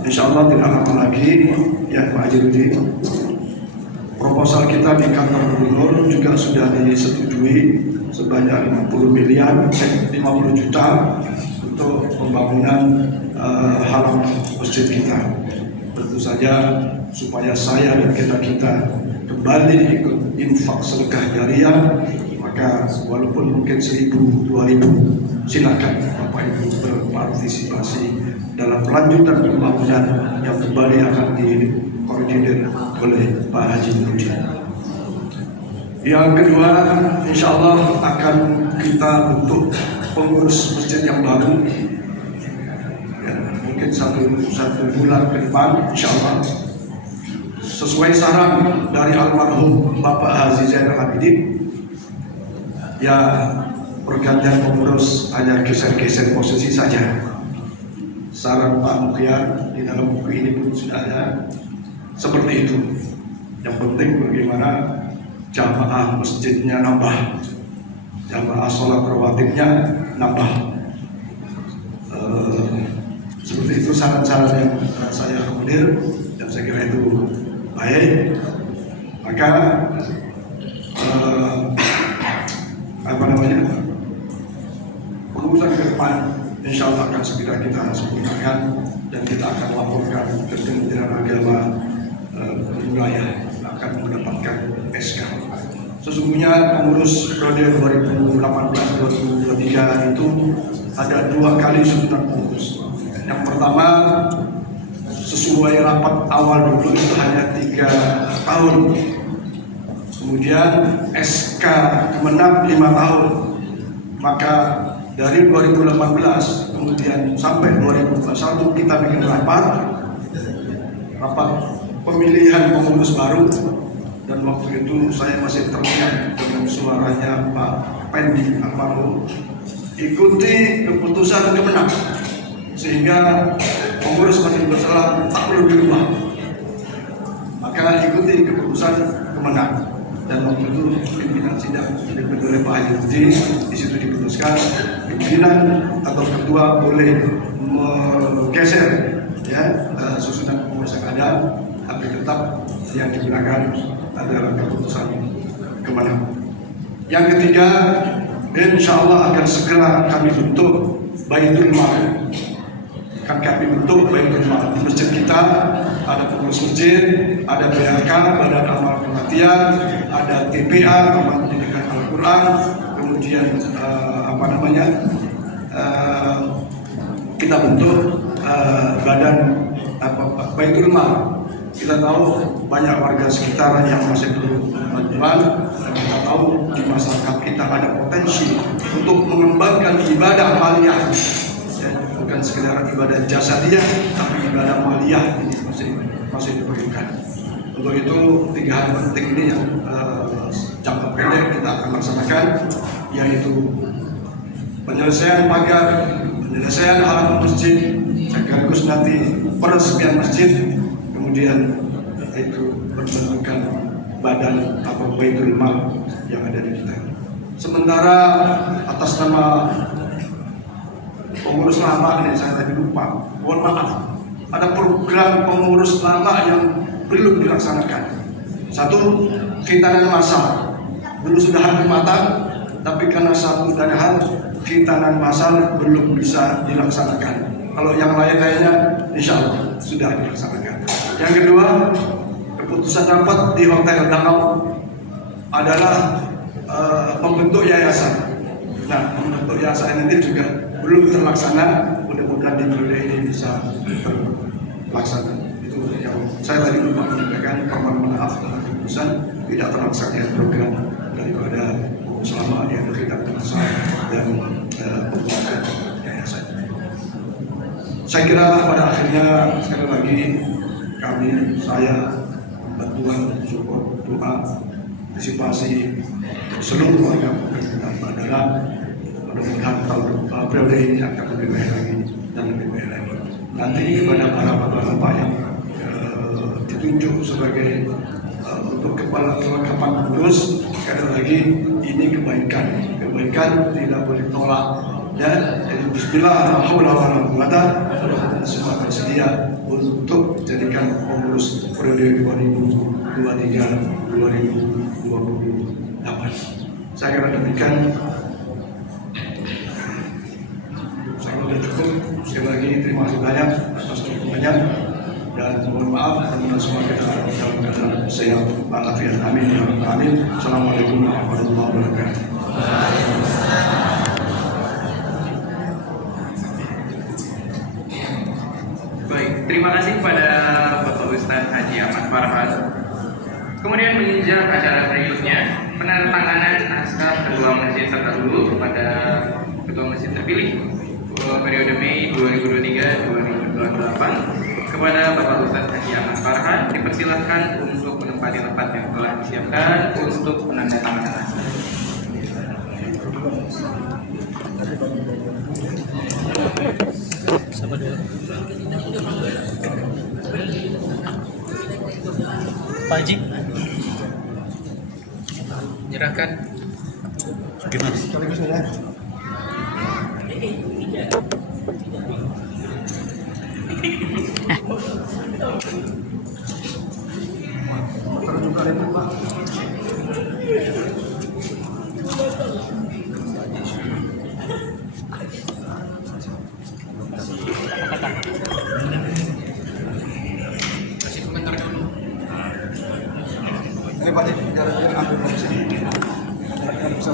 insya Allah tidak lama lagi ya Pak Haji Rudi, proposal kita di kantor gubernur juga sudah disetujui sebanyak 50 juta untuk pembangunan halaman masjid kita. Tentu saja supaya saya dan kita kembali ikut infak sedekah jariah, maka walaupun mungkin 1.000, 2.000, silakan Bapak Ibu berpartisipasi dalam lanjutan pembangunan yang kembali akan dikoordinir oleh Pak Haji Nurdin. Yang kedua, insya Allah akan kita bentuk pengurus masjid yang baru. Ya, mungkin satu bulan ke depan, insya Allah. Sesuai saran dari almarhum Bapak Haji Zainal Abidin, ya pergantian pengurus hanya geser-geser posisi saja. Saran Pak Mukhtar di dalam buku ini pun sudah ada seperti itu. Yang penting bagaimana jamaah masjidnya nambah, jamaah sholat rawatibnya nambah. Seperti itu saran-saran yang saya akomodir dan saya kira itu baik. Maka pengurusan ke depan insya Allah akan segera kita sempurnakan dan kita akan laporkan ke Kementerian Agama wilayah akan mendapatkan SK. Sesungguhnya pengurus periode 2018-2023 itu ada 2 kali sunatan pengurus. Yang pertama, sesuai rapat awal dulu itu hanya 3 tahun. Kemudian SK Kemenang 5 tahun. Maka dari 2018 kemudian sampai 2021 kita bikin rapat pemilihan pengurus baru, dan waktu itu saya masih teringat dengan suaranya Pak Pendi almarhum, ikuti keputusan Kemenang sehingga pengurus masih bersalah tak perlu dirubah, maka ikuti keputusan Kemenang. Dan waktu itu pimpinan sidang dipimpin oleh Pak Haji Nurdin, di situ diputuskan pimpinan atau ketua boleh menggeser ya susunan pengurus yang ada, tapi tetap yang digunakan adalah keputusan Kemenang. Yang ketiga, insya Allah akan segera kami bentuk Baitul Mal. Akan kami bentuk Baitul Mal di masjid kita. Ada pengurus masjid, ada BRK, Badan Amal Kematian, ada TPA, Taman Pendidikan Al-Quran, kemudian kita bentuk badan Baitul Mal. Kita tahu banyak warga sekitar yang masih perlu bantuan, dan kita tahu di masyarakat kita ada potensi untuk mengembangkan ibadah maliyah, ya, bukan sekedar ibadah jasadiyah, tapi ibadah maliyah ini masih diperlukan. Untuk itu 3 hal penting ini yang jangka pendek kita akan laksanakan, yaitu penyelesaian pagar, penyelesaian halaman masjid, sekaligus nanti peresmian masjid, kemudian itu membentukkan badan atau Baitul Mal yang ada di kita. Sementara atas nama pengurus lama ini saya tadi lupa, mohon maaf, ada program pengurus lama yang belum dilaksanakan. Satu, khitanan massal dulu sudah hampir matang, tapi karena satu dan hal khitanan massal belum bisa dilaksanakan. Kalau yang lain-lainnya insya Allah sudah dilaksanakan. Yang kedua, keputusan rapat di Hotel Danau adalah membentuk yayasan. Nah, membentuk yayasan ini juga belum terlaksana. Mudah-mudahan di periode ini bisa terlaksana. Itu yang saya tadi lupa menyampaikan, permohonan maaf dalam keputusan tidak terlaksana program daripada selama yang berkaitan dengan saya dan pembuatan yayasan. Saya kira pada akhirnya sekali lagi saya bantuan, support, doa, partisipasi seluruh warga dan bandara. Mudah-mudahan tahun periode ini akan lebih baik lagi dan lebih baik lagi. Nanti kepada para bapak-bapak yang ditunjuk sebagai untuk kepala kelengkapan pengurus, sekali lagi ini kebaikan tidak boleh tolak. Ya, jadi bismillah, alhamdulillah, semua bersedia untuk jadikan pengurus periode 2023-2028. Saya kira demikian. Saya sudah cukup. Sekali lagi terima kasih banyak atas dukungannya dan mohon maaf karena semua kita dalam keadaan sehat walafiat. Amin ya rabbal alamin. Assalamualaikum warahmatullahi wabarakatuh. Baik, terima kasih kepada Bapak Ustadz Haji Ahmad Farhan Kemudian menunjang acara berikutnya, penandatanganan naskah Ketua Masjid serta dulu kepada Ketua Masjid terpilih periode Mei 2023-2028 kepada Bapak Ustadz Haji Ahmad Farhan dipersilahkan untuk menempati tempat yang telah disiapkan untuk penandatanganan naskah. Pak Haji, nyerahkan. Kasih komentar dulu. Ini Pak Haji, jalan-jalan ambil dari sini. Jalan-jalan bisa.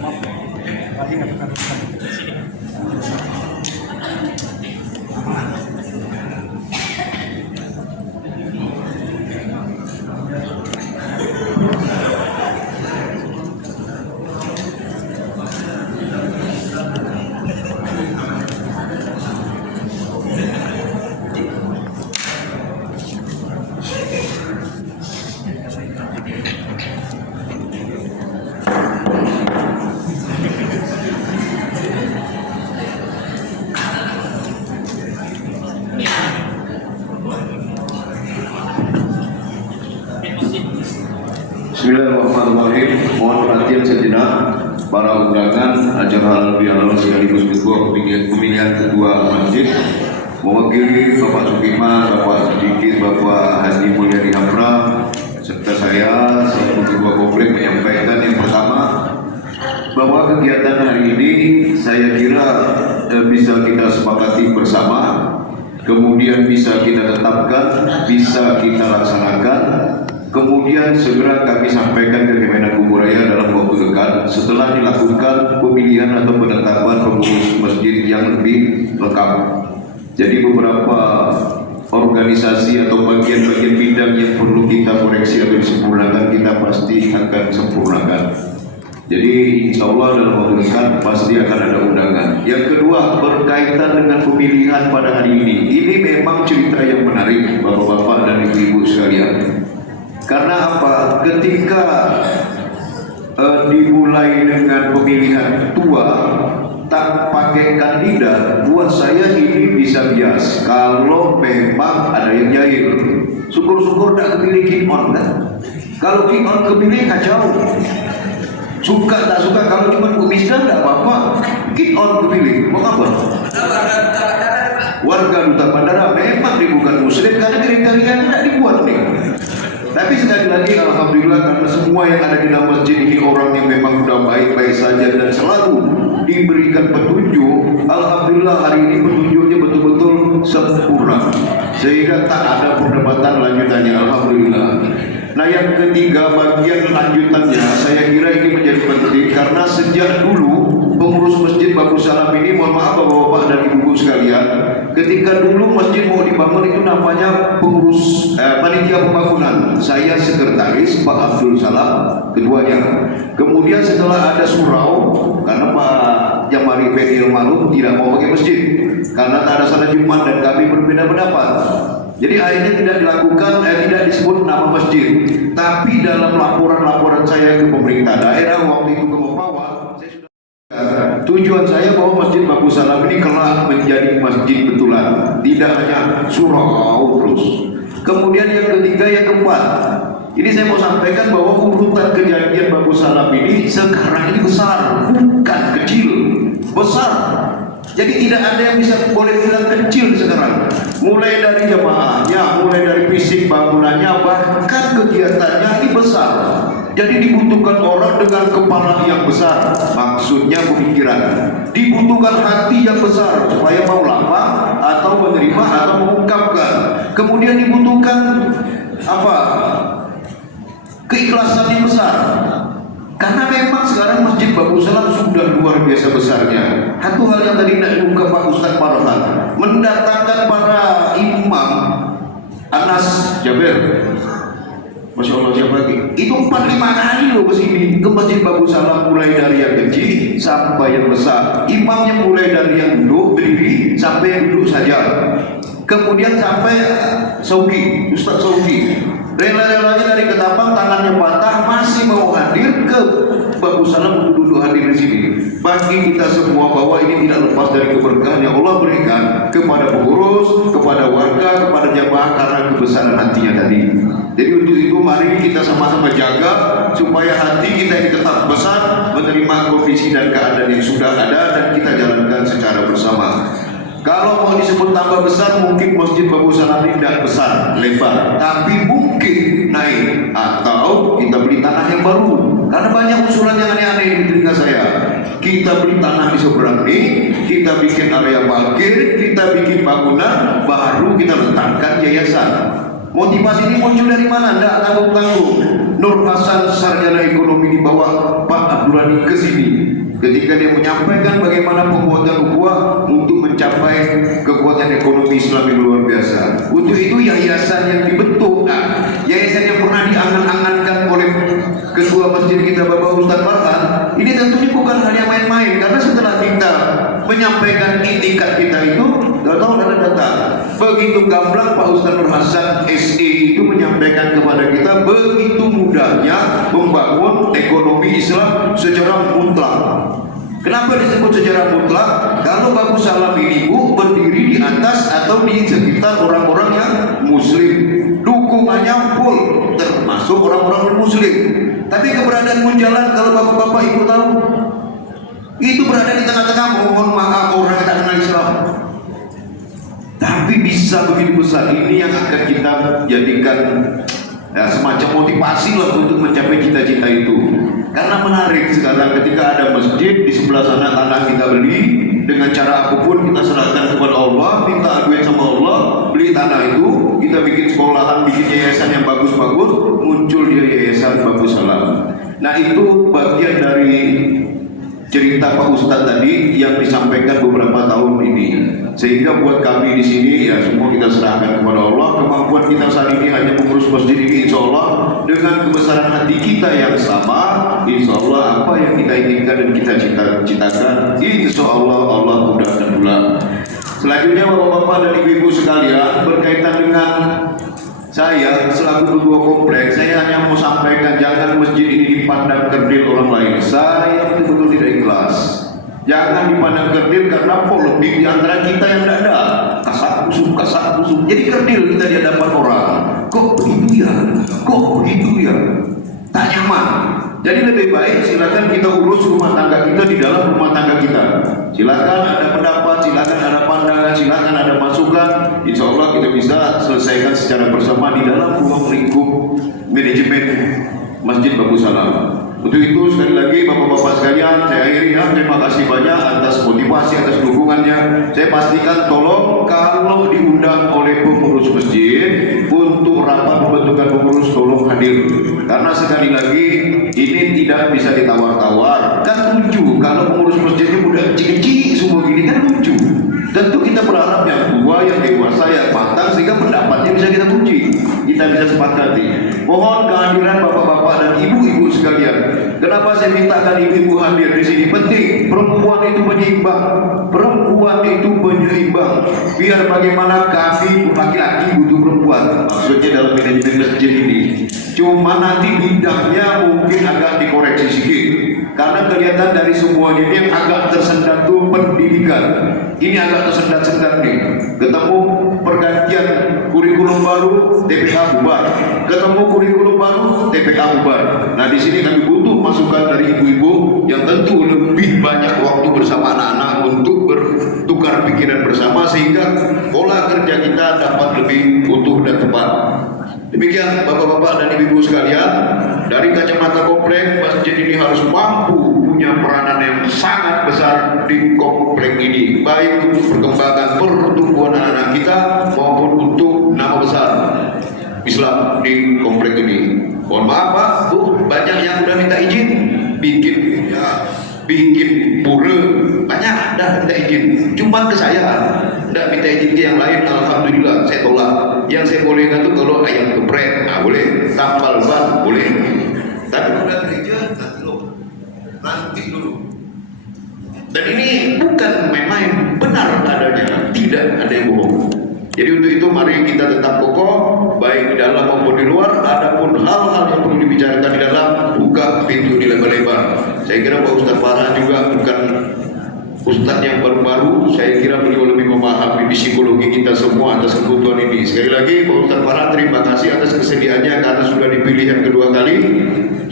Maaf, Pak Haji nggak akan bisa. Bismillahirrahmanirrahim. Mohon perhatian sejenak para undangan acara halal sekaligus ketua pemilihan ketua masjid, mewakili Bapak Sukiman, Bapak Siddiq, Bapak Haji Mulyadi Hamra, serta saya selaku ketua komplek menyampaikan yang pertama bahwa kegiatan hari ini saya kira bisa kita sepakati bersama, kemudian bisa kita tetapkan, bisa kita laksanakan. Kemudian segera kami sampaikan ke Kemenag Raya dalam waktu dekat setelah dilakukan pemilihan atau penetapan pengurus masjid yang lebih lengkap. Jadi beberapa organisasi atau bagian-bagian bidang yang perlu kita koreksi atau disempurnakan kita pasti akan sempurnakan. Jadi insya Allah dalam waktu dekat pasti akan ada undangan. Yang kedua berkaitan dengan pemilihan pada hari ini. Ini memang cerita yang menarik bapak-bapak dan ibu-ibu sekalian. Karena apa? Ketika dimulai dengan pemilihan ketua tak pakai kandidat, buat saya ini bisa bias. Kalau memang ada yang jahil, syukur-syukur tak kepilih kick on kan? Kalau kick on kepilih kacau. Suka tak suka, kalau cuma pemisah tak apa-apa. Kick on kepilih, mau apa? Warga duta bandara memang bukan muslim karena kriteria tidak dibuat nih. Tapi sekali lagi alhamdulillah karena semua yang ada di dalam masjid ini orang yang memang sudah baik-baik saja dan selalu diberikan petunjuk. Alhamdulillah hari ini petunjuknya betul-betul sempurna sehingga tak ada perdebatan lanjutannya. Alhamdulillah. Nah yang ketiga bagian lanjutannya saya kira ini menjadi penting karena sejak dulu pengurus masjid Bagus Salam ini, mohon maaf bapak-bapak dan ibu-ibu sekalian, ketika dulu masjid mau dibangun itu namanya pengurus panitia pembangunan. Saya sekretaris, Pak Abdul Salam keduanya. Kemudian setelah ada surau karena Pak Jamari Fedil Malum tidak mau pakai masjid karena tak ada salat Jumat dan kami berbeda pendapat. Jadi akhirnya tidak dilakukan, tidak disebut nama masjid. Tapi dalam laporan-laporan saya ke pemerintah daerah waktu itu ke Mempawah, tujuan saya bahwa Masjid Bagus Salam ini kelak menjadi masjid betulan, tidak hanya surau terus. Kemudian yang ketiga, yang keempat, ini saya mau sampaikan bahwa urutan kejadian Bagus Salam ini sekarang ini besar, bukan kecil, besar. Jadi tidak ada yang bisa boleh bilang kecil sekarang. Mulai dari jemaahnya, mulai dari fisik bangunannya, bahkan kegiatannya ini besar. Jadi dibutuhkan orang dengan kepala yang besar, maksudnya pemikiran. Dibutuhkan hati yang besar supaya mau lapang atau menerima atau mengungkapkan. Kemudian dibutuhkan apa? Keikhlasan yang besar. Karena memang sekarang Masjid Bagus Salam sudah luar biasa besarnya. Satu hal yang tadi nak diungkap Pak Ustadz Farhan, mendatangkan para imam Anas Jaber Masya Allah, siapa lagi? Itu 4-5 kali loh ke sini ke Masjid Bagus Salam, mulai dari yang kecil sampai yang besar. Imamnya mulai dari yang duduk berdiri sampai yang duduk saja. Kemudian sampai Sauki, Ustaz Sauki. Rela-relanya dari Ketapang, tangannya patah, masih mau hadir ke Bagus Salam untuk duduk hadir di sini. Bagi kita semua bahwa ini tidak lepas dari keberkahan yang Allah berikan kepada pengurus, kepada warga, kepada jamaah karena kebesaran hatinya tadi. Jadi untuk itu mari kita sama-sama jaga supaya hati kita ini tetap besar, menerima kondisi dan keadaan yang sudah ada dan kita jalankan secara bersama. Kalau mau disebut tambah besar, mungkin Masjid Bagus Salam ini tidak besar, lebar, tapi mungkin naik atau kita beli tanah yang baru. Karena banyak usulan yang aneh-aneh di telinga saya. Kita beli tanah di seberang ini, kita bikin area parkir, kita bikin bangunan baru, kita letakkan yayasan. Motivasi ini muncul dari mana? Tidak tanggung-tanggung. Nur Hasan sarjana ekonomi dibawa Pak Abdurrani ke sini. Ketika dia menyampaikan bagaimana penguatan ukhuwah untuk mencapai kekuatan ekonomi Islam yang luar biasa. Untuk itu yayasan yang dibentuk, yayasan yang pernah diangan-angankan oleh ketua masjid kita Bapak Ustaz Farhan, ini tentunya bukan hal yang main-main. Karena setelah kita menyampaikan itikat kita itu, tahu ada data. Begitu gamblang Pak Ustaz Nur Hasan SE itu menyampaikan kepada kita begitu mudahnya membangun ekonomi Islam secara mutlak. Kenapa disebut secara mutlak? Kalau Bagus Salam ini berdiri di atas atau di sekitar orang-orang yang muslim, dukungannya full, termasuk orang-orang non-muslim. Tapi keberadaan Munjalan, kalau bapak-bapak ibu tahu, itu berada di tengah-tengah, mohon maaf orang yang tak kenal Islam. Tapi bisa begitu besar, ini yang akan kita jadikan semacam motivasi lah untuk mencapai cita-cita itu. Karena menarik sekarang ketika ada masjid di sebelah sana, tanah kita beli dengan cara apapun, kita serahkan kepada Allah, minta duit sama Allah, beli tanah itu, kita bikin sekolahan, bikin yayasan yang bagus-bagus, muncul dia yayasan Bagus Salam. Nah itu bagian dari cerita Pak Ustadz tadi yang disampaikan beberapa tahun ini. Sehingga buat kami di sini ya semua kita serahkan kepada Allah. Kemampuan kita saat ini hanya mengurus masjid ini, insya Allah dengan kebesaran hati kita yang sama, insya Allah apa yang kita inginkan dan kita cita-citakan, insya Allah Allah mudahkan pula. Selanjutnya bapak-bapak dan ibu-ibu sekalian, berkaitan dengan saya selaku ketua kompleks, saya hanya mau sampaikan jangan masjid ini dipandang kerdil orang lain. Saya betul-betul tidak ikhlas. Jangan dipandang kerdil karena polemik di antara kita yang tidak ada. Kasak kusuk. Jadi kerdil kita di hadapan orang. Kok begitu ya? Kok begitu ya? Tak nyaman. Jadi lebih baik silakan kita urus rumah tangga kita di dalam rumah tangga kita. Silakan ada pendapat, silakan ada pandangan, silakan ada masukan. Insya Allah kita bisa selesaikan secara bersama di dalam ruang lingkup manajemen Masjid Bagus Salam. Untuk itu sekali lagi bapak-bapak sekalian, saya akhiri ya, terima kasih banyak atas motivasi, atas dukungannya. Saya pastikan tolong kalau diundang oleh pengurus masjid untuk rapat pembentukan pengurus, tolong hadir. Karena sekali lagi ini tidak bisa ditawar-tawar. Kan lucu kalau pengurus masjidnya udah kecil-kecil semua gini, kan lucu. Tentu kita berharap yang tua, yang dewasa, yang matang sehingga pendapatnya bisa kita puji, kita bisa sepakati. Mohon kehadiran bapak-bapak dan ibu-ibu sekalian. Kenapa saya mintakan ibu-ibu hadir di sini? Penting, perempuan itu penyeimbang. Perempuan itu penyeimbang. Biar bagaimana kami laki-laki butuh perempuan. Maksudnya dalam manajemen masjid ini. Cuma nanti bidangnya mungkin agak dikoreksi sedikit. Karena kelihatan dari semuanya ini yang agak tersendat itu pendidikan. Ini agak tersendat-sendat nih. Ketemu pergantian kurikulum baru, TPA bubar. Ketemu kurikulum baru, TPA bubar. Nah di sini kami butuh masukan dari ibu-ibu yang tentu lebih banyak waktu bersama anak-anak untuk bertukar pikiran bersama sehingga pola kerja kita dapat lebih utuh dan tepat. Demikian bapak-bapak dan ibu-ibu sekalian, dari kacamata komplek masjid ini harus mampu punya peranan yang sangat besar di komplek ini, baik untuk perkembangan pertumbuhan anak-anak kita maupun untuk nama besar Islam di komplek ini. Mohon maaf Pak, Bu, banyak yang udah minta izin bikin pura, banyak dah minta izin. Cuma ke saya, tidak minta izin ke yang lain. Alhamdulillah saya tolak. Yang saya bolehkan tuh kalau ayam geprek, nah boleh. Kapal ban, boleh. Tapi udah gereja, nanti dulu. Dan ini bukan main-main, benar adanya, tidak ada yang bohong. Jadi untuk itu mari kita tetap kokoh, baik di dalam maupun di luar. Adapun hal-hal yang perlu dibicarakan di dalam, buka pintu dilebar-lebar. Saya kira Pak Ustadz Farhan juga bukan Ustadz yang baru-baru. Saya kira beliau lebih memahami psikologi kita semua atas kebutuhan ini. Sekali lagi Pak Ustadz Farhan, terima kasih atas kesediaannya karena sudah dipilih yang kedua kali.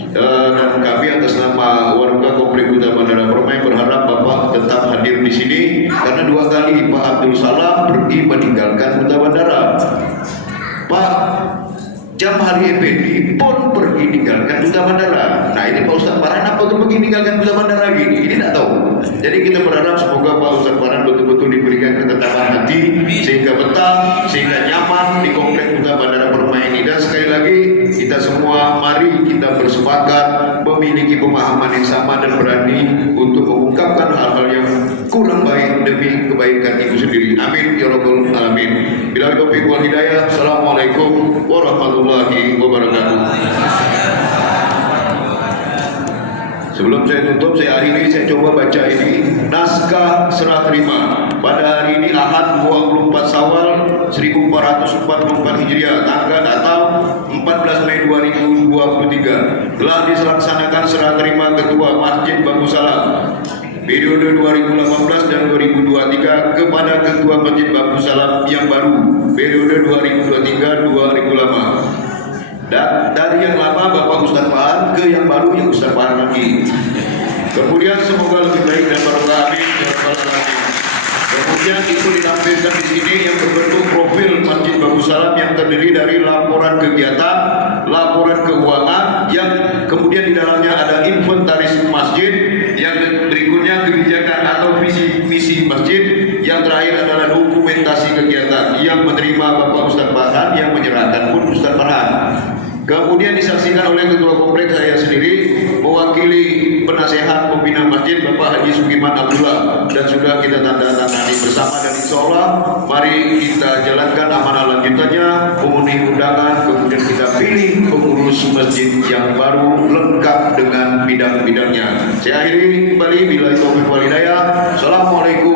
Dan kami atas nama warga Komplek Duta Bandara Permai berharap Bapak tetap hadir di sini karena 2 kali Pak Abdul Salam pergi meninggalkan Duta Bandara. Pak Jam Hari Effendi pun pergi meninggalkan Duta Bandara. Nah ini Pak Ustadz Farhan apa tuh pergi meninggalkan Duta Bandara gini? Ini tidak tahu. Jadi kita berharap semoga Pak Ustadz Farhan betul-betul diberikan ketetapan hati sehingga betah, sehingga nyaman di Komplek Duta Bandara Permai ini. Dan sekali lagi kita semua mari kita bersepakat memiliki pemahaman yang sama dan berani untuk mengungkapkan hal-hal yang kurang baik demi kebaikan itu sendiri. Amin ya rabbal alamin. Bila taufiq wal hidayah. Assalamualaikum warahmatullahi wabarakatuh. Sebelum saya tutup, saya akhiri, saya coba baca ini naskah serah terima pada hari ini Ahad 24 Syawal 1444 Hijriah, tanggal atau 14 Mei 2023 telah dilaksanakan serah terima Ketua Masjid Bagus Salam periode 2018 dan 2023 kepada Ketua Masjid Bagus Salam yang baru periode 2023-2005. Dan dari yang lama Bapak Ustadz Farhan ke yang baru yang Ustadz Farhan lagi. Kemudian semoga lebih baik dan barokah, amin ya rabbal alamin. Kemudian itu ditampilkan di sini yang berbentuk profil Masjid Bagus Salam yang terdiri dari laporan kegiatan, laporan keuangan, yang kemudian di dalamnya ada inventaris masjid, yang berikutnya kebijakan atau visi misi masjid, yang terakhir adalah dokumentasi kegiatan yang menerima Bapak Ustadz Farhan, yang menyerahkan pun Ustadz Farhan. Kemudian disaksikan oleh Ketua Kompleks saya sendiri, mewakili penasehat pembina masjid Bapak Haji Sugiman Abdullah, dan sudah kita tanda tangani bersama. Dan insya Allah mari kita jalankan amanah lanjutannya, memenuhi undangan, kemudian kita pilih pengurus masjid yang baru lengkap dengan bidang-bidangnya. Saya akhiri kembali, bila taufiq wal hidayah. Assalamualaikum